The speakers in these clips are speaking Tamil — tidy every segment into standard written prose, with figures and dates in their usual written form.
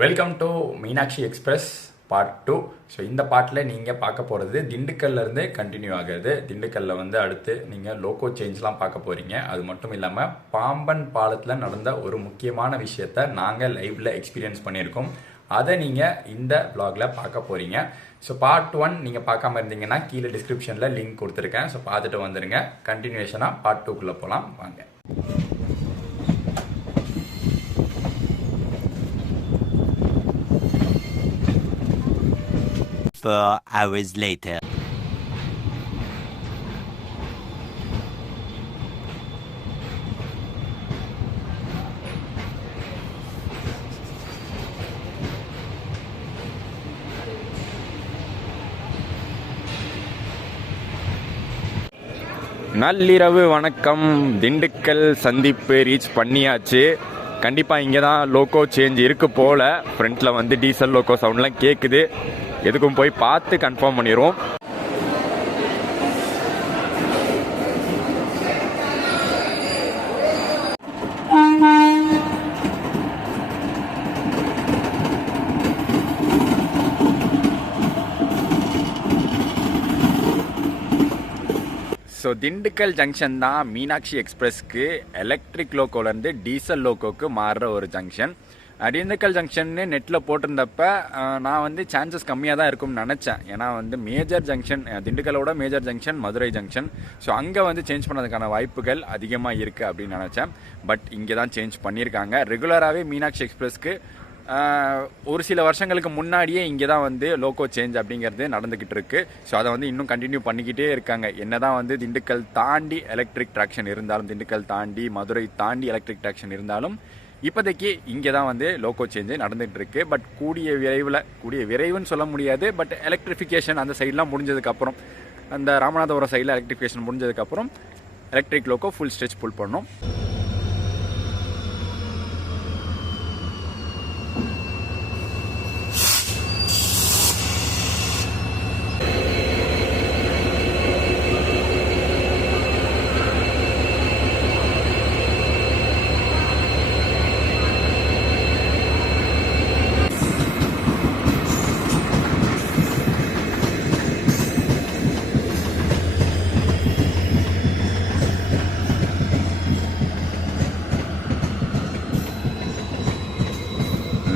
Welcome to Meenakshi express part 2. So இந்த பார்ட்டில் நீங்கள் பார்க்க போகிறது திண்டுக்கல்லேருந்து கண்டினியூ ஆகுது. திண்டுக்கல்லில் வந்து அடுத்து நீங்கள் லோக்கோ சேஞ்ச்லாம் பார்க்க போகிறீங்க. அது மட்டும் இல்லாமல் பாம்பன் பாலத்தில் நடந்த ஒரு முக்கியமான விஷயத்தை நாங்கள் லைவில் எக்ஸ்பீரியன்ஸ் பண்ணியிருக்கோம். அதை நீங்கள் இந்த vlogல பார்க்க போகிறீங்க. ஸோ பார்ட் 1 நீங்கள் பார்க்காம இருந்தீங்கன்னா கீழே டிஸ்கிரிப்ஷனில் லிங்க் கொடுத்துருக்கேன். ஸோ பார்த்துட்டு வந்துடுங்க. கண்டினியூஷனாக பார்ட் 2க்குள்ளே போகலாம் வாங்க. Four hours later. நள்ளிரவு வணக்கம். திண்டுக்கல் சந்திப்பு ரீச் பண்ணியாச்சு. கண்டிப்பாக இங்கே தான் லோக்கோ சேஞ்ச் இருக்கு போல். ஃப்ரண்ட்டில் வந்து டீசல் லோக்கோ சவுண்ட்லாம் கேட்குது. எதுக்கும் போய் பார்த்து கன்ஃபார்ம் பண்ணிடுவோம். ஸோ திண்டுக்கல் ஜங்ஷன் தான் மீனாட்சி எக்ஸ்பிரஸ்க்கு எலக்ட்ரிக் லோக்கோலேருந்து டீசல் லோக்கோக்கு மாறுற ஒரு ஜங்ஷன். திண்டுக்கல் ஜங்ஷன்னு நெட்டில் போட்டிருந்தப்ப நான் வந்து சான்சஸ் கம்மியாக தான் இருக்கும்னு நினச்சேன். ஏன்னா வந்து மேஜர் ஜங்ஷன் திண்டுக்கலோட major junction Madurai junction. So அங்கே வந்து சேஞ்ச் பண்ணதுக்கான வாய்ப்புகள் அதிகமாக இருக்குது அப்படின்னு நினச்சேன். பட் இங்கே தான் சேஞ்ச் பண்ணியிருக்காங்க. ரெகுலராகவே மீனாட்சி எக்ஸ்பிரஸ்க்கு ஒரு சில வருஷங்களுக்கு முன்னாடியே இங்கே தான் வந்து லோக்கோ சேஞ்ச் அப்படிங்கிறது நடந்துக்கிட்டு இருக்கு. ஸோ அதை வந்து இன்னும் கண்டினியூ பண்ணிக்கிட்டே இருக்காங்க. என்ன தான் வந்து திண்டுக்கல் தாண்டி எலக்ட்ரிக் ட்ராக்ஷன் இருந்தாலும், திண்டுக்கல் தாண்டி மதுரை தாண்டி எலக்ட்ரிக் ட்ராக்ஷன் இருந்தாலும் இப்போதைக்கு இங்கே தான் வந்து லோக்கோ சேஞ்சு நடந்துகிட்டு இருக்கு. பட் கூடிய விரைவுன்னு சொல்ல முடியாது. பட் எலக்ட்ரிஃபிகேஷன் அந்த சைட்லாம் முடிஞ்சதுக்கப்புறம், அந்த ராமநாதபுரம் சைடில் எலக்ட்ரிஃபிகேஷன் முடிஞ்சதுக்கப்புறம் electric loco full stretch pull பண்ணோம்.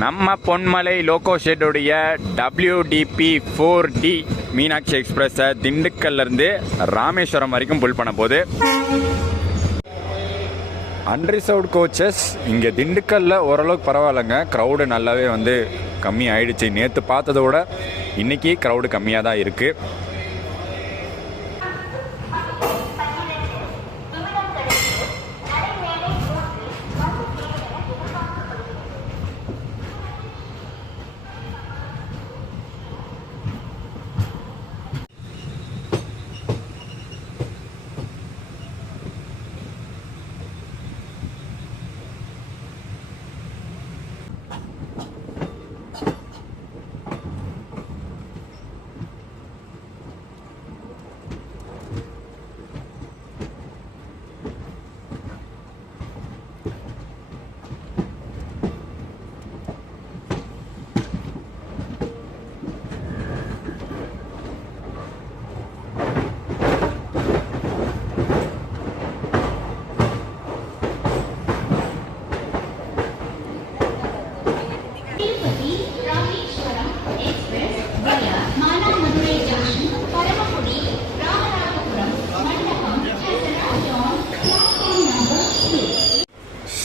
நம்ம பொன்மலை லோக்கோ ஷெட்டுடைய WDP 4D மீனாட்சி எக்ஸ்பிரஸை திண்டுக்கல்லேருந்து ராமேஸ்வரம் வரைக்கும் புல் பண்ண போது அன்ரிசர்வ்டு கோச்சஸ் இங்கே திண்டுக்கல்லில் ஓரளவுக்கு பரவாயில்லைங்க. க்ரௌடு நல்லாவே வந்து கம்மி ஆயிடுச்சு. நேற்று பார்த்ததை விட இன்றைக்கி க்ரௌடு கம்மியாக தான் இருக்குது.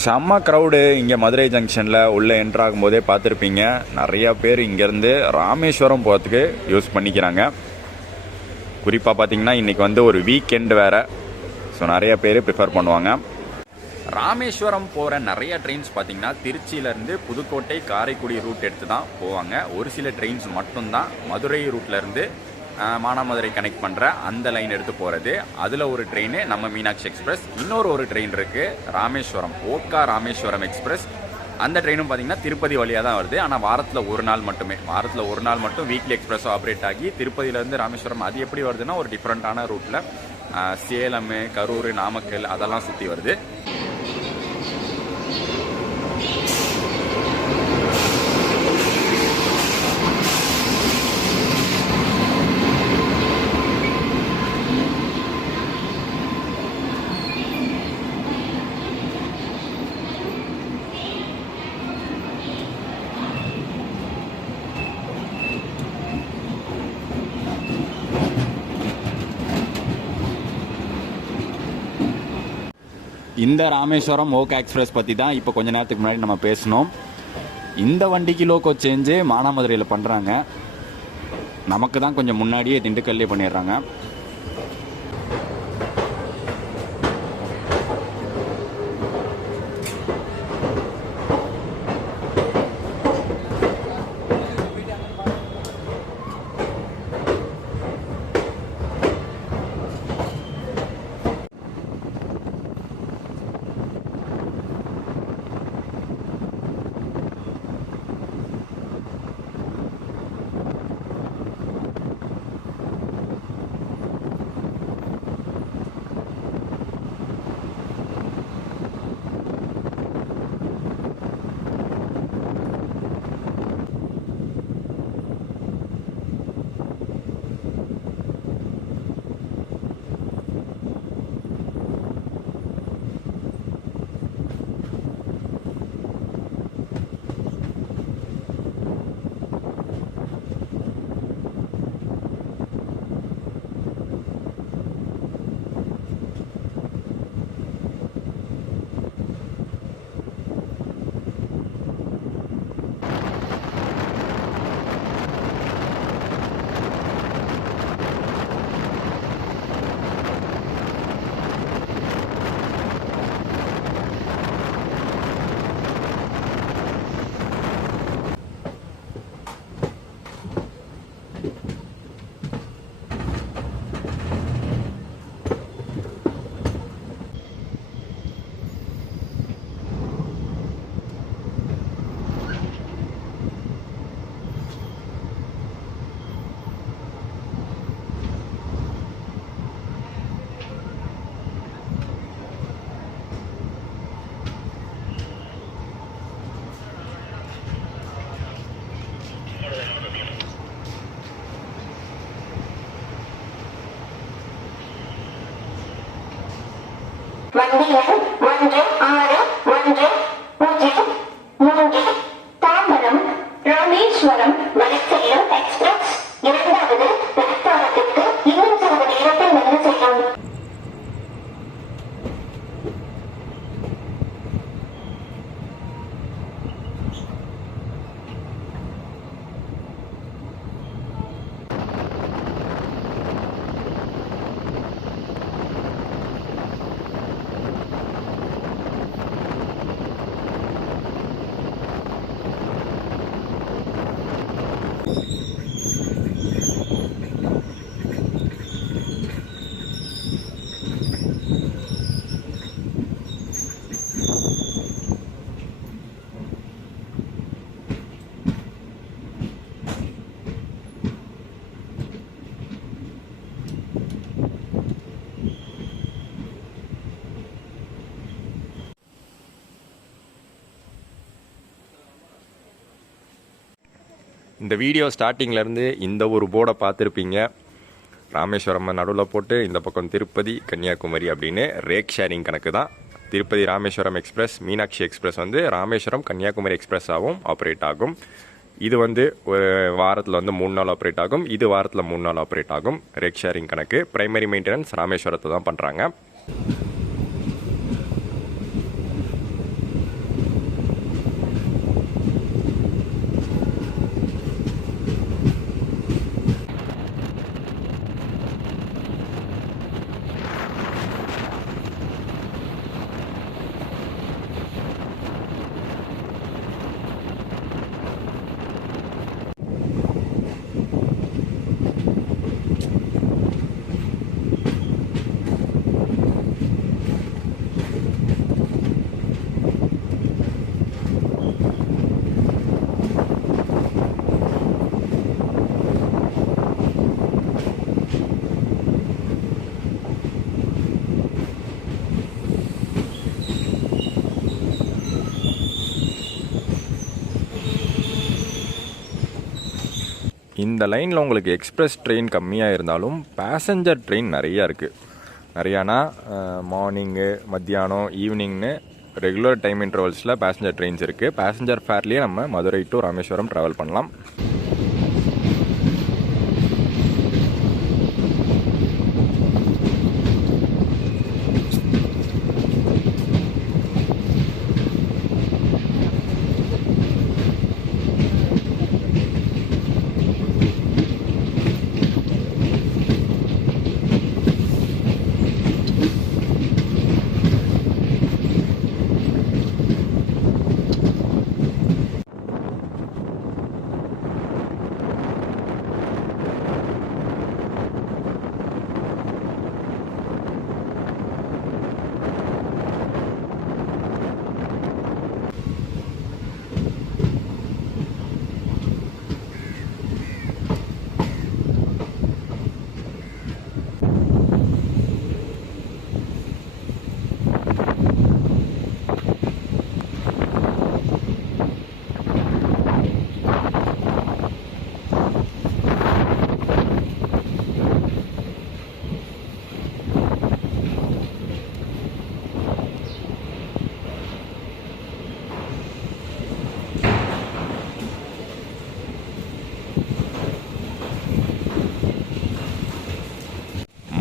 செம்ம க்ரௌடு இங்கே மதுரை ஜங்ஷனில் உள்ளே என்ட்ரு ஆகும்போதே பார்த்துருப்பீங்க. நிறையா பேர் இங்கேருந்து ராமேஸ்வரம் போகிறதுக்கு யூஸ் பண்ணிக்கிறாங்க. குறிப்பாக பார்த்தீங்கன்னா இன்றைக்கி வந்து ஒரு வீக்கெண்டு வேறு. ஸோ நிறையா பேர் ப்ரிஃபர் பண்ணுவாங்க. ராமேஸ்வரம் போகிற நிறைய ட்ரெயின்ஸ் பார்த்திங்கன்னா திருச்சியிலேருந்து புதுக்கோட்டை காரைக்குடி ரூட் எடுத்து தான் போவாங்க. ஒரு சில ட்ரெயின்ஸ் மட்டும்தான் மதுரை ரூட்லேருந்து மானாமதுரை கனெக்ட் பண்ணுற அந்த லைன் எடுத்து போகிறது. அதில் ஒரு ட்ரெயின் நம்ம மீனாட்சி எக்ஸ்பிரஸ். இன்னொரு ட்ரெயின் இருக்குது ராமேஸ்வரம், ஓக்கா ராமேஸ்வரம் எக்ஸ்பிரஸ். அந்த ட்ரெயினும் பார்த்தீங்கன்னா திருப்பதி வழியாக தான் வருது. ஆனால் வாரத்தில் ஒரு நாள் மட்டும் வீக்லி எக்ஸ்பிரஸோ ஆப்ரேட் ஆகி திருப்பதியிலேருந்து ராமேஸ்வரம். அது எப்படி வருதுன்னா ஒரு டிஃப்ரெண்ட்டான ரூட்டில் சேலம், கரூர், நாமக்கல் அதெல்லாம் சுற்றி வருது. இந்த ராமேஸ்வரம் ஓக் எக்ஸ்பிரஸ் பற்றி தான் இப்போ கொஞ்ச நேரத்துக்கு முன்னாடி நம்ம பேசணும். இந்த வண்டிக்கு லோக்கோ சேஞ்சு மானாமதுரையில் பண்ணுறாங்க. நமக்கு தான் கொஞ்சம் முன்னாடியே திண்டுக்கல்லே பண்ணிடுறாங்க. வண்டி எண் 161003 தாம்பரம் ராமேஸ்வரம் வழிசெல்லும் எக்ஸ்பிரஸ் இரண்டாவது பிளாட்பாரத்திற்கு இன்னும் சிறிது நேரத்தில் வந்து செல்லும். இந்த வீடியோ ஸ்டார்டிங்லேருந்து இந்த ஒரு போர்டை பார்த்துருப்பீங்க. ராமேஸ்வரம் நடுவில் போட்டு இந்த பக்கம் திருப்பதி கன்னியாகுமரி அப்படின்னு ரேக் ஷேரிங் கணக்கு தான். திருப்பதி ராமேஸ்வரம் எக்ஸ்பிரஸ், மீனாட்சி எக்ஸ்பிரஸ் வந்து ராமேஸ்வரம் கன்னியாகுமரி எக்ஸ்பிரஸாகவும் ஆப்ரேட் ஆகும். இது வந்து ஒரு வாரத்தில் வந்து 3 நாள் ஆப்ரேட் ஆகும். இது வாரத்தில் 3 நாள் ஆப்ரேட் ஆகும். ரேக் ஷேரிங் கணக்கு. பிரைமரி மெயின்டெனன்ஸ் ராமேஸ்வரத்தை தான் பண்ணுறாங்க. இந்த லைனில் உங்களுக்கு எக்ஸ்பிரஸ் ட்ரெயின் கம்மியாக இருந்தாலும் பேசஞ்சர் ட்ரெயின் நிறையா இருக்குது. நிறையானா மார்னிங்கு, மத்தியானம், ஈவினிங்னு ரெகுலர் டைம் இன்டர்வல்ஸில் பேசஞ்சர் ட்ரெயின்ஸ் இருக்குது. பேசஞ்சர் ஃபேர்லேயே நம்ம மதுரை டு ராமேஸ்வரம் ட்ராவல் பண்ணலாம்.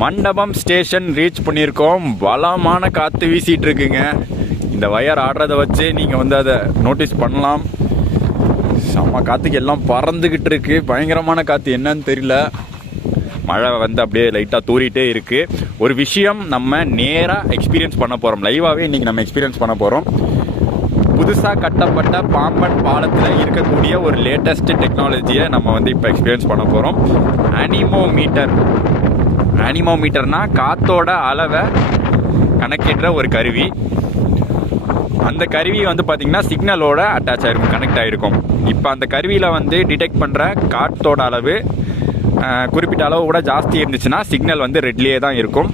மண்டபம் ஸ்டேஷன் ரீச் பண்ணியிருக்கோம். பலமான காற்று வீசிட்டு இருக்குங்க. இந்த வயர் ஆடுறதை வச்சு நீங்கள் வந்து அதை நோட்டீஸ் பண்ணலாம். செம்ம காற்றுக்கு எல்லாம் பறந்துக்கிட்டு இருக்கு. பயங்கரமான காற்று, என்னன்னு தெரியல. மழை வந்து அப்படியே லைட்டாக தூரிட்டே இருக்குது. ஒரு விஷயம் நம்ம நேராக எக்ஸ்பீரியன்ஸ் பண்ண போகிறோம். லைவாகவே இன்றைக்கி நம்ம எக்ஸ்பீரியன்ஸ் பண்ண போகிறோம். புதுசாக கட்டப்பட்ட பாம்பன் பாலத்தில் இருக்கக்கூடிய ஒரு லேட்டஸ்ட் டெக்னாலஜியை நம்ம வந்து இப்போ எக்ஸ்பீரியன்ஸ் பண்ண போகிறோம். அனிமோமீட்டர்னா காற்றோட அளவை கணக்கிடுற ஒரு கருவி. அந்த கருவி வந்து பார்த்திங்கன்னா சிக்னலோட அட்டாச் ஆகிருக்கும், கனெக்ட் ஆகிருக்கும். இப்போ அந்த கருவியில் வந்து டிடெக்ட் பண்ணுற காற்றோட அளவு குறிப்பிட்ட அளவு கூட ஜாஸ்தி இருந்துச்சுன்னா சிக்னல் வந்து ரெட்லேயே தான் இருக்கும்.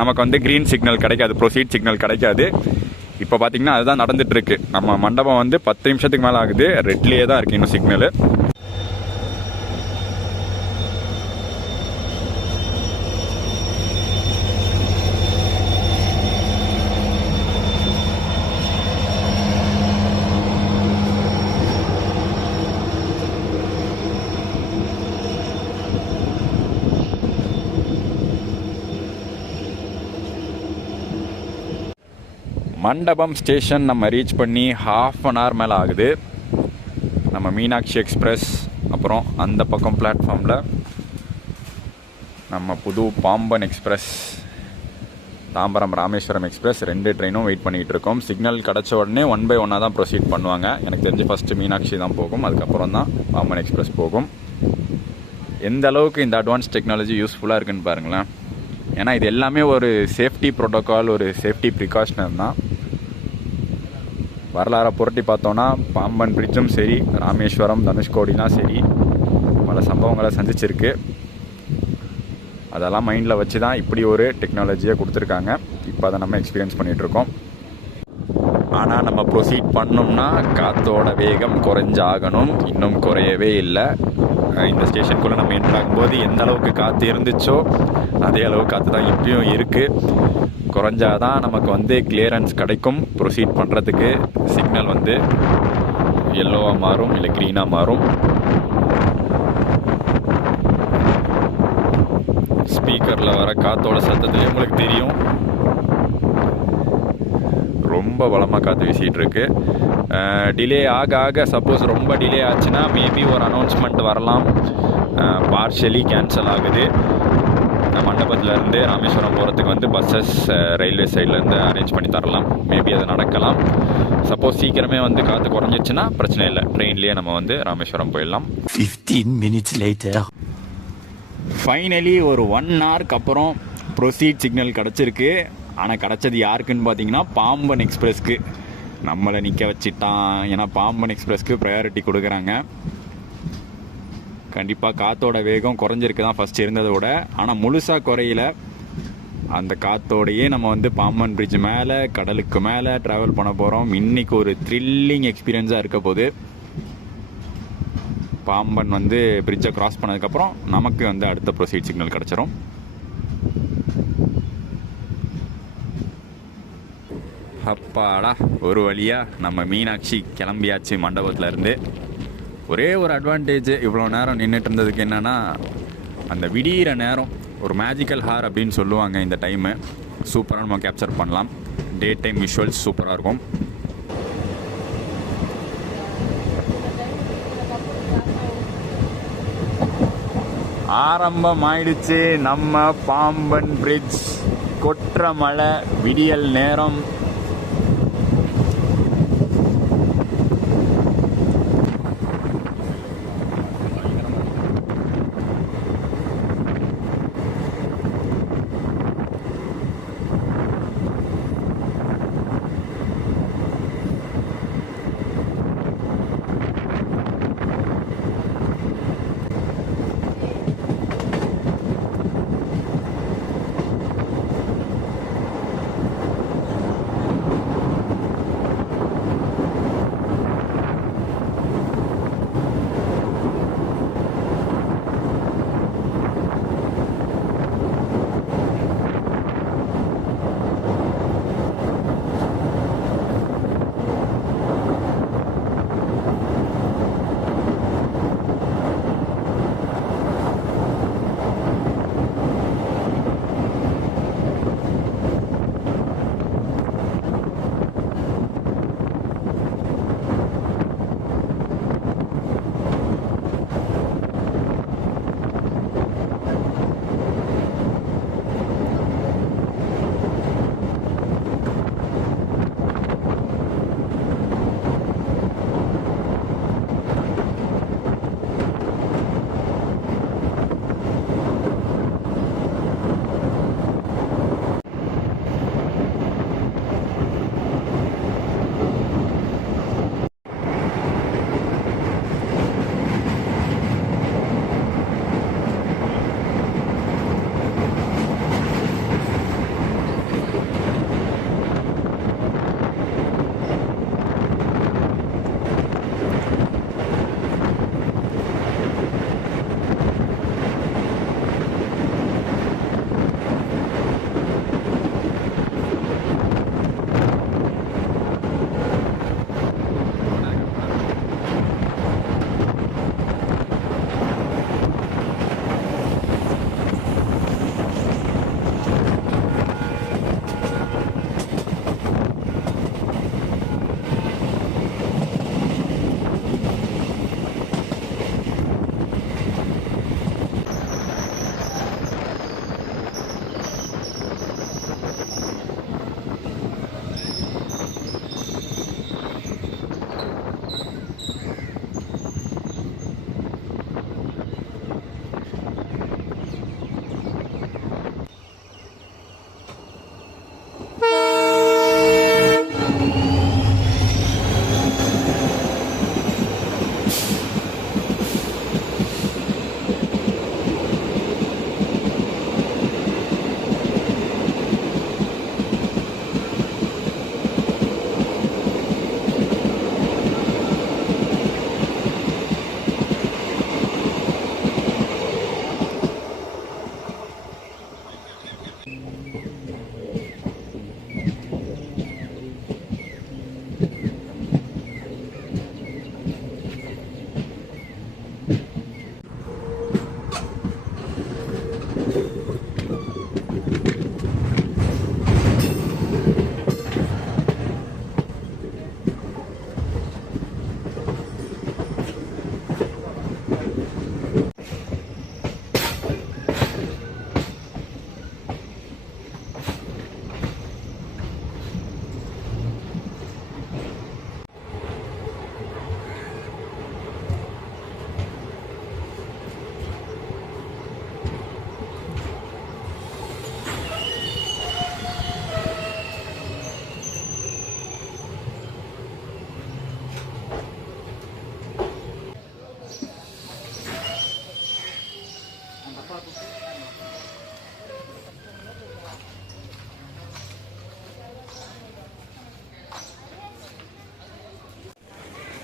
நமக்கு வந்து க்ரீன் சிக்னல் கிடைக்காது, ப்ரொசீட் சிக்னல் கிடைக்காது. இப்போ பார்த்திங்கன்னா அதுதான் நடந்துகிட்ருக்கு. நம்ம மண்டபம் வந்து 10 நிமிஷத்துக்கு மேலே ஆகுது, ரெட்லேயே தான் இருக்குது இன்னும் சிக்னலு. மண்டபம் ஸ்டேஷன் நம்ம ரீச் பண்ணி ½ அன் ஹவர் மேலே ஆகுது. நம்ம மீனாட்சி எக்ஸ்பிரஸ், அப்புறம் அந்த பக்கம் பிளாட்ஃபார்மில் நம்ம புது பாம்பன் எக்ஸ்பிரஸ், தாம்பரம் ராமேஸ்வரம் எக்ஸ்பிரஸ் 2 ட்ரெயினும் வெயிட் பண்ணிகிட்டு இருக்கோம். சிக்னல் கிடச்ச உடனே 1 by 1 தான் ப்ரொசீட் பண்ணுவாங்க. எனக்கு தெரிஞ்சு ஃபஸ்ட்டு மீனாட்சி தான் போகும், அதுக்கப்புறம் தான் பாம்பன் எக்ஸ்பிரஸ் போகும். எந்த அளவுக்கு இந்த அட்வான்ஸ் டெக்னாலஜி யூஸ்ஃபுல்லாக இருக்குன்னு பாருங்களேன். ஏன்னா இது எல்லாமே ஒரு சேஃப்டி ப்ரோட்டோக்கால், ஒரு சேஃப்டி ப்ரிகாஷனர் தான். வரலாறை புரட்டி பார்த்தோன்னா பாம்பன் பிரிட்ஜும் சரி, ராமேஸ்வரம், தனுஷ்கோடிலாம் சரி, பல சம்பவங்களை சந்திச்சிருக்கு. அதெல்லாம் மைண்டில் வச்சு தான் இப்படி ஒரு டெக்னாலஜியை கொடுத்துருக்காங்க. இப்போ அதை நம்ம எக்ஸ்பீரியன்ஸ் பண்ணிகிட்ருக்கோம். ஆனால் நம்ம ப்ரொசீட் பண்ணோம்னா காற்றோட வேகம் குறைஞ்சாகணும். இன்னும் குறையவே இல்லை. இந்த ஸ்டேஷனுக்குள்ளே நம்ம என்ட்ரு ஆகும்போது எந்த அளவுக்கு காற்று இருந்துச்சோ அதே அளவு காற்று தான் இப்பயும் இருக்குது. குறைஞ்சாதான் நமக்கு வந்து கிளியரன்ஸ் கிடைக்கும். ப்ரொசீட் பண்ணுறதுக்கு சிக்னல் வந்து எல்லோவாக மாறும், இல்லை க்ரீனாக மாறும். ஸ்பீக்கரில் வர காற்றோட சத்தத்துலேயே உங்களுக்கு தெரியும், ரொம்ப பலமாக காற்று வீசிகிட்டு இருக்கு. டிலே ஆக ஆக சப்போஸ் ரொம்ப டிலே ஆச்சுன்னா மேபி ஒரு அனௌன்ஸ்மெண்ட் வரலாம். பார்ஷியலி கேன்சல் ஆகுது. மண்டபத்திலேருந்து ராமேஸ்வரம் போகிறதுக்கு வந்து பஸ்ஸஸ் ரயில்வே சைட்லேருந்து அரேஞ்ச் பண்ணி தரலாம். மேபி அது நடக்கலாம். சப்போஸ் சீக்கிரமே வந்து காற்று குறைஞ்சிச்சுன்னா பிரச்சனை இல்லை, ட்ரெயின்லேயே நம்ம வந்து ராமேஸ்வரம் போயிடலாம். 15 minutes later. ஃபைனலி ஒரு 1 ஹவருக்கு அப்புறம் ப்ரொசீட் சிக்னல் கிடச்சிருக்கு. ஆனால் கிடச்சது யாருக்குன்னு பார்த்தீங்கன்னா பாம்பன் எக்ஸ்பிரஸ்க்கு. நம்மளை நிற்க வச்சிட்டான். ஏன்னா பாம்பன் எக்ஸ்பிரஸ்க்கு ப்ரையாரிட்டி கொடுக்குறாங்க. கண்டிப்பாக காற்றோட வேகம் குறைஞ்சிருக்கு தான் ஃபஸ்ட்டு இருந்ததை விட. ஆனால் முழுசாக குறையில. அந்த காற்றோடையே நம்ம வந்து பாம்பன் பிரிட்ஜ் மேலே, கடலுக்கு மேலே ட்ராவல் பண்ண போகிறோம். இன்றைக்கி ஒரு த்ரில்லிங் எக்ஸ்பீரியன்ஸாக இருக்க போது. பாம்பன் வந்து பிரிட்ஜை க்ராஸ் பண்ணதுக்கப்புறம் நமக்கு வந்து அடுத்த ப்ரொசீட் சிக்னல் கிடச்சிரும். அப்பாடா, ஒரு வழியாக நம்ம மீனாட்சி கிளம்பியாச்சு மண்டபத்தில் இருந்து. ஒரே ஒரு அட்வான்டேஜ் இவ்வளோ நேரம் நின்றுட்டு இருந்ததுக்கு என்னென்னா, அந்த விடிகிற நேரம் ஒரு மேஜிக்கல் ஹார் அப்படின்னு சொல்லுவாங்க. இந்த டைமு சூப்பராக நம்ம கேப்சர் பண்ணலாம். டே டைம் விஷுவல்ஸ் சூப்பராக இருக்கும். ஆரம்பம் ஆயிடுச்சு நம்ம பாம்பன் பிரிட்ஜ். கொற்ற மழை, விடியல் நேரம்.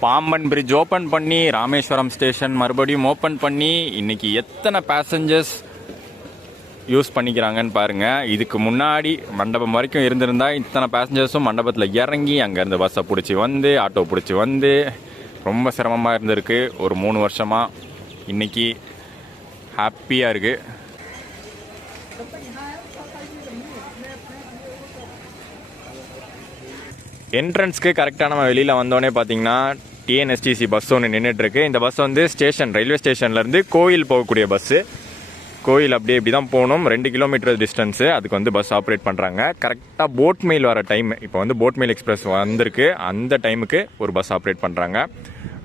பாம்பன் பிரிட்ஜ் ஓப்பன் பண்ணி ராமேஸ்வரம் ஸ்டேஷன் மறுபடியும் ஓப்பன் பண்ணி இன்னைக்கு எத்தனை பேசஞ்சர்ஸ் யூஸ் பண்ணிக்கிறாங்கன்னு பாருங்கள். இதுக்கு முன்னாடி மண்டபம் வரைக்கும் இருந்திருந்தா இத்தனை பேசஞ்சர்ஸும் மண்டபத்தில் இறங்கி அங்கேருந்து பஸ்ஸை பிடிச்சி வந்து ஆட்டோ பிடிச்சி வந்து ரொம்ப சிரமமாக இருந்திருக்கு. ஒரு 3 வருஷமாக இன்னைக்கு ஹாப்பியாக இருக்குது. என்ட்ரன்ஸ்க்கு கரெக்டாக நம்ம வெளியில் வந்தோடனே பார்த்தீங்கன்னா டிஎன்எஸ்டிசி பஸ் ஒன்று நின்றுட்டுருக்கு. இந்த பஸ் வந்து ரயில்வே ஸ்டேஷன்லேருந்து கோயில் போகக்கூடிய பஸ்ஸு. கோயில் அப்படியே இப்படி தான் போகணும். 2 கிலோமீட்டர் டிஸ்டன்ஸு. அதுக்கு வந்து பஸ் ஆப்ரேட் பண்ணுறாங்க. கரெக்டாக போட் மெயில் வர டைம், இப்போ வந்து போட் மெயில் எக்ஸ்பிரஸ் வந்திருக்கு, அந்த டைமுக்கு ஒரு பஸ் ஆப்ரேட் பண்ணுறாங்க.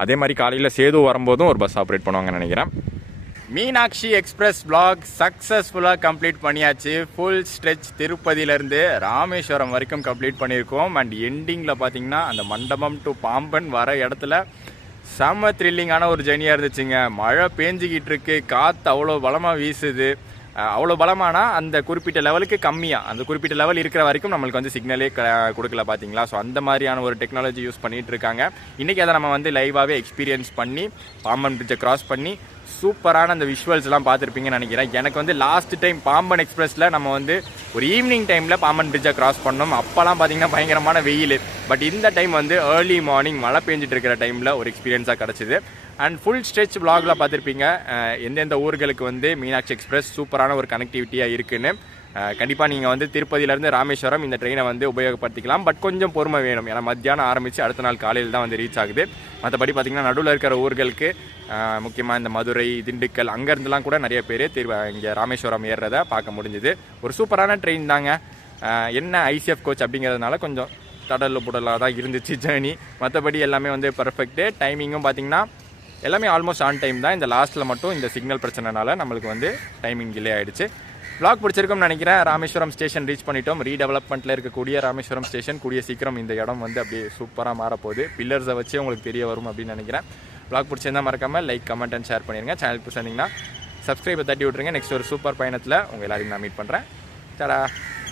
அதே மாதிரி காலையில் சேது வரும்போதும் ஒரு பஸ் ஆப்ரேட் பண்ணுவாங்கன்னு நினைக்கிறேன். மீனாட்சி எக்ஸ்பிரஸ் பிளாக் சக்ஸஸ்ஃபுல்லாக கம்ப்ளீட் பண்ணியாச்சு. ஃபுல் ஸ்ட்ரெச் திருப்பதியிலேருந்து ராமேஸ்வரம் வரைக்கும் கம்ப்ளீட் பண்ணியிருக்கோம். அண்ட் எண்டிங்கில் பார்த்தீங்கன்னா அந்த மண்டபம் டு பாம்பன் வர இடத்துல செம்ம த்ரில்லிங்கான ஒரு ஜெர்னியாக இருந்துச்சுங்க. மழை பேஞ்சிக்கிட்டு இருக்கு, காற்று அவ்வளோ பலமாக வீசுது. அவ்வளோ பலமானா அந்த குறிப்பிட்ட லெவலுக்கு கம்மியாக, அந்த குறிப்பிட்ட லெவல் இருக்கிற வரைக்கும் நம்மளுக்கு வந்து சிக்னலே கொடுக்கல பார்த்தீங்களா. ஸோ அந்த மாதிரியான ஒரு டெக்னாலஜி யூஸ் பண்ணிகிட்டு இருக்காங்க. இன்றைக்கி அதை நம்ம வந்து லைவாகவே எக்ஸ்பீரியன்ஸ் பண்ணி பாம்பன் பிரிட்ஜை கிராஸ் பண்ணி சூப்பரான அந்த விஷுவல்ஸ்லாம் பார்த்துருப்பீங்கன்னு நினைக்கிறேன். எனக்கு வந்து லாஸ்ட் டைம் பாம்பன் எக்ஸ்பிரஸில் நம்ம வந்து ஒரு ஈவினிங் டைமில் பாம்பன் பிரிட்ஜை கிராஸ் பண்ணோம். அப்போலாம் பார்த்தீங்கன்னா பயங்கரமான வெயில். பட் இந்த டைம் வந்து ஏர்லி மார்னிங் மழை பெஞ்சிட்டு இருக்கிற டைமில் ஒரு எக்ஸ்பீரியன்ஸாக கிடச்சிது. அண்ட் ஃபுல் ஸ்ட்ரெச் vlogல பார்த்துருப்பீங்க எந்தெந்த ஊர்களுக்கு வந்து மீனாட்சி எக்ஸ்பிரஸ் சூப்பரான ஒரு கனெக்டிவிட்டியாக இருக்குன்னு. கண்டிப்பாக நீங்கள் வந்து திருப்பதியிலேருந்து ராமேஸ்வரம் இந்த ட்ரெயினை வந்து உபயோகப்படுத்திக்கலாம். பட் கொஞ்சம் பொறுமை வேணும். ஏன்னா மத்தியானம் ஆரம்பித்து அடுத்த நாள் காலையில் தான் வந்து ரீச் ஆகுது. மற்றபடி பார்த்திங்கன்னா நடுவில் இருக்கிற ஊர்களுக்கு முக்கியமாக இந்த மதுரை, திண்டுக்கல் அங்கேருந்துலாம் கூட நிறைய பேர் இங்கே ராமேஸ்வரம் ஏறுறதை பார்க்க முடிஞ்சுது. ஒரு சூப்பரான ட்ரெயின் தாங்க. என்ன ஐசிஎஃப் கோச் அப்படிங்கிறதுனால கொஞ்சம் தடல் புடலாக தான் இருந்துச்சு ஜேர்னி. மற்றபடி எல்லாமே வந்து பர்ஃபெக்ட்டு. டைமிங்கும் பார்த்திங்கன்னா எல்லாமே ஆல்மோஸ்ட் ஆன் டைம் தான். இந்த லாஸ்ட்டில் மட்டும் இந்த சிக்னல் பிரச்சனைனால நம்மளுக்கு வந்து டைமிங் டிலே ஆகிடுச்சு. vlog பிடிச்சிருக்கும்னு நினைக்கிறேன். ராமேஸ்வரம் ஸ்டேஷன் ரீச் பண்ணிட்டோம். ரீடெவலப்மெண்ட்டில் இருக்கக்கூடிய ராமேஸ்வரம் ஸ்டேஷன் கூடிய சீக்கிரம் இந்த இடம் வந்து அப்படியே சூப்பராக மாறப்போகுது. பில்லர்ஸை வச்சு உங்களுக்கு தெரிய வரும் அப்படின்னு நினைக்கிறேன். vlog பிடிச்சிருந்தா மறக்காமல் லைக், கமெண்ட் அண்ட் ஷேர் பண்ணிடுங்க. சேனலுக்கு சொன்னீங்கன்னா சப்ஸ்கிரைபை தட்டி விட்ருங்க. நெக்ஸ்ட் ஒரு சூப்பர் பயணத்தில் உங்கள் எல்லாரையும் நான் மீட் பண்ணுறேன். தடா.